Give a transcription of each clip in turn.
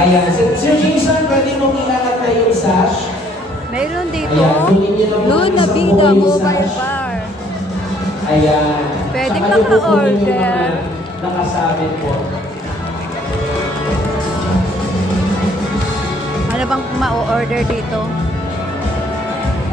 Ayan. Sir Jason, pwede mong ilangat na yung sash? Mayroon dito, Ayan, kunin niyo na po Luna isang Vida buo yung Mobile sash. Bar. Ayan. Pwede Saka niyo po kunin yung maka-order. mga nakasabit po. Ano bang ma-order dito?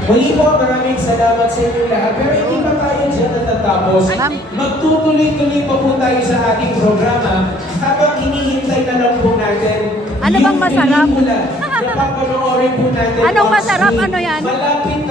Muli po, maraming salamat sa inyo lahat. Pero hindi pa tayo dyan natatapos. Ma'am. Magtutuloy-tuloy pa po tayo sa ating programa habang hinihintay na lang po natin Ano bang masarap? pelikula na papanoorin po natin. Anong on masarap? screen. Ano yan? Malapit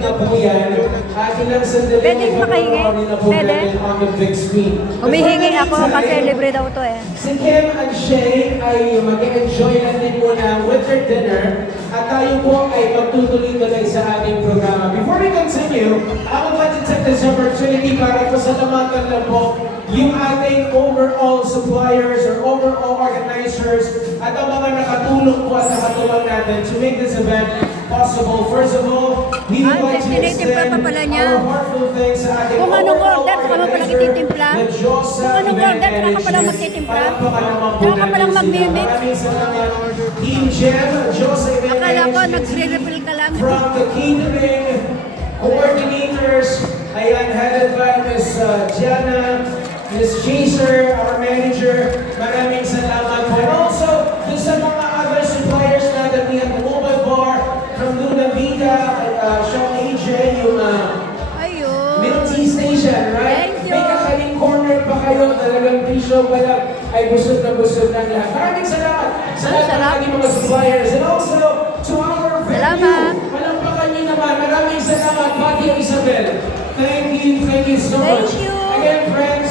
na po yan. At ilang sandali Pwedeng ay makahingi? papanoorin na po Pwede? natin on the big screen. Humihingi ako Before kasi tayo- libre daw to eh. Si Kim and Shay ay mag-enjoy na din muna with their dinner at tayo po ay magtutuloy-tuloy sa ating programa. Before we continue, I would like to take this opportunity para pasalamatan lang po yung ating overall suppliers or overall organizers at ang mga nakatulong po at nakatuwang natin to make this event possible. First of all, we would like to tinitimpla pa extend pala niya. our heartfelt thanks sa ating Kung anong overall order, saka mo palang organizer, ititimpla. the Josa Kung anong Event order, saka ka palang Management. magtitimpla. Palakpakan naman po Saka ka palang natin sila. magmimix. Maraming salamat. Team Jem, Josa Event Akala ko Management nagre-refill ka lang. from the catering coordinators, ayan, headed by Ms. Jana, Ms. Chaser, our manager. Maraming salamat po. And also, dun sa mga other suppliers natin, we have the Mobile Bar from Luna Vida, Sean AJ, yung Ayun. Milk Tea Station, right? Thank you. May kakaling corner pa kayo, talagang pre-show pa lang ay busog na lahat. Maraming salamat sa lahat ng Sarap. ating mga suppliers. And also, to our venue, Salamat. malampakan nyo naman. Maraming salamat, Pati Isabel. Thank you so Thank much. you. Again, friends,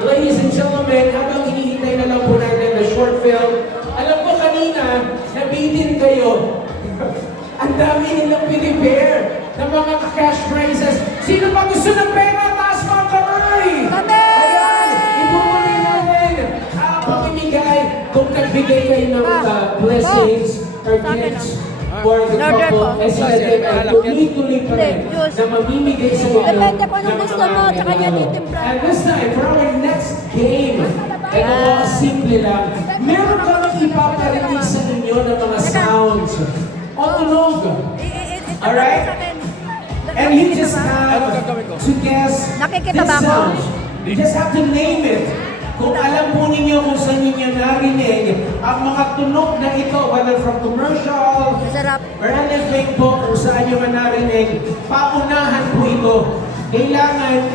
ladies and gentlemen, habang hinihintay na lang po natin the short film, alam ko kanina, nabitin kayo. Ang dami nilang pinipare ng mga cash prizes. Sino pa gusto ng pera? Taas mga kamay! Kami! Ayan! Ibumuli natin ang pamimigay kung nagbigay kayo ng blessings or Sa akin, gifts for the Order couple. po. Eh sila din ay tuloy-tuloy pa rin Hindi, juice. na mamimigay sa inyo. Depende po anong ng gusto mo, mga tsaka niya regalo. titimpla. And this time, for our next game, ito po, simple lang. Meron kami ipaparinig sa inyo ng mga sounds. O tunog. Alright? And you just have to guess Nakikita this ba ako? sound. You just have to name it. Kung alam po ninyo kung saan ninyo narinig ang mga tunog na ito, whether from commercial Masarap. or anything po, kung saan nyo man narinig, paunahan po ito. Kailangan